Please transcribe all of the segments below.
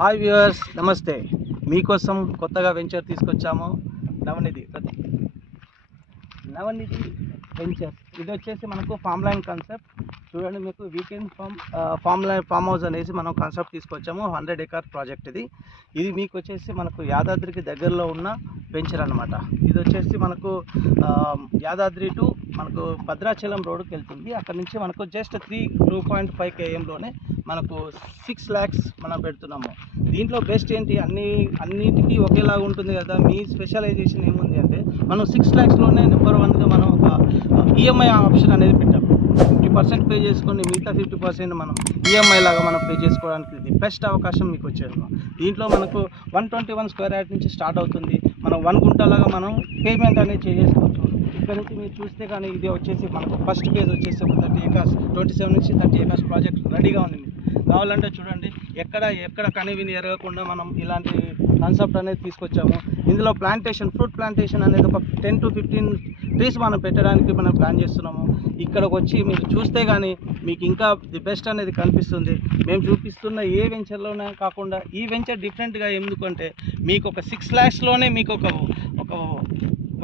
Hi viewers, నమస్తే. మీకోసం కొత్తగా వెంచర్ తీసుకొచ్చాము. నవనిధి నవనిధి వెంచర్స్. ఇది వచ్చేసి మనకు ఫామ్ లైన్ కాన్సెప్ట్. చూడండి, మీకు వీకెండ్ ఫామ్ హౌస్ అనేసి మనం కాన్సెప్ట్ తీసుకొచ్చాము. 100 acre ప్రాజెక్ట్ ఇది మీకు వచ్చేసి మనకు యాదాద్రికి దగ్గరలో ఉన్న వెంచర్ అనమాట. ఇది వచ్చేసి మనకు యాదాద్రి టు మనకు భద్రాచలం రోడ్డుకి వెళ్తుంది. అక్కడ నుంచి మనకు జస్ట్ 2.5 kmలోనే మనకు 6 lakhs మనం పెడుతున్నాము. దీంట్లో బెస్ట్ ఏంటి, అన్నిటికీ ఒకేలాగా ఉంటుంది కదా. మీ స్పెషలైజేషన్ ఏముంది అంటే, మనం 6 lakhsలోనే నెంబర్ 1గా మనం ఒక ఈఎంఐ ఆప్షన్ అనేది పెట్టాము. 50% పే చేసుకొని మిగతా 50% మనం ఈఎంఐ లాగా మనం పే చేసుకోవడానికి ఇది బెస్ట్ అవకాశం మీకు వచ్చేది. దీంట్లో మనకు 121 square యార్డ్ నుంచి స్టార్ట్ అవుతుంది. మనం 1 గుంటలాగా మనం పేమెంట్ అనేది చేసుకోవచ్చు. ఇక్కడ నుంచి మీరు చూస్తే కానీ ఇది వచ్చేసి మనకు ఫస్ట్ ఫేజ్ వచ్చేసి ఒక 30 acres, 27 నుంచి 30 acres ప్రాజెక్ట్ రెడీగా ఉంది. కావాలంటే చూడండి, ఎక్కడ కనివిని ఎరగకుండా మనం ఇలాంటి కాన్సెప్ట్ అనేది తీసుకొచ్చాము. ఇందులో ఫ్రూట్ ప్లాంటేషన్ అనేది ఒక 10 to 15 ట్రీస్ మనం పెట్టడానికి మనం ప్లాన్ చేస్తున్నాము. ఇక్కడికి వచ్చి మీరు చూస్తే కానీ మీకు ఇంకా ది బెస్ట్ అనేది కనిపిస్తుంది. మేము చూపిస్తున్న ఏ వెంచర్లోనే కాకుండా ఈ వెంచర్ డిఫరెంట్గా ఎందుకంటే, మీకు ఒక 6 lakhsలోనే మీకు ఒక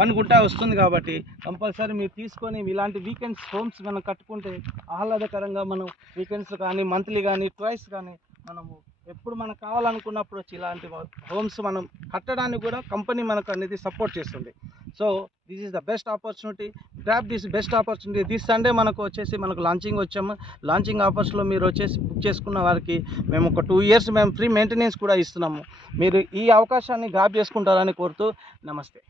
1 గుంట వస్తుంది. కాబట్టి కంపల్సరీ మీరు తీసుకొని ఇలాంటి వీకెండ్స్ హోమ్స్ మనం కట్టుకుంటే ఆహ్లాదకరంగా మనం వీకెండ్స్ కానీ మంత్లీ కానీ ట్వైస్ కానీ మనము ఎప్పుడు మనకు కావాలనుకున్నప్పుడు వచ్చి ఇలాంటి హోమ్స్ మనం కట్టడానికి కూడా కంపెనీ మనకు అనేది సపోర్ట్ చేస్తుంది. So this is the best opportunity. Grab this best opportunity. This Sunday మనకు వచ్చేసి లాంచింగ్ వచ్చాము. లాంచింగ్ ఆఫర్స్లో మీరు వచ్చేసి బుక్ చేసుకున్న వారికి మేము ఒక 2 years మేము ఫ్రీ మెయింటెనెన్స్ కూడా ఇస్తున్నాము. మీరు ఈ అవకాశాన్ని గ్రాబ్ చేసుకుంటారని కోరుతూ నమస్తే.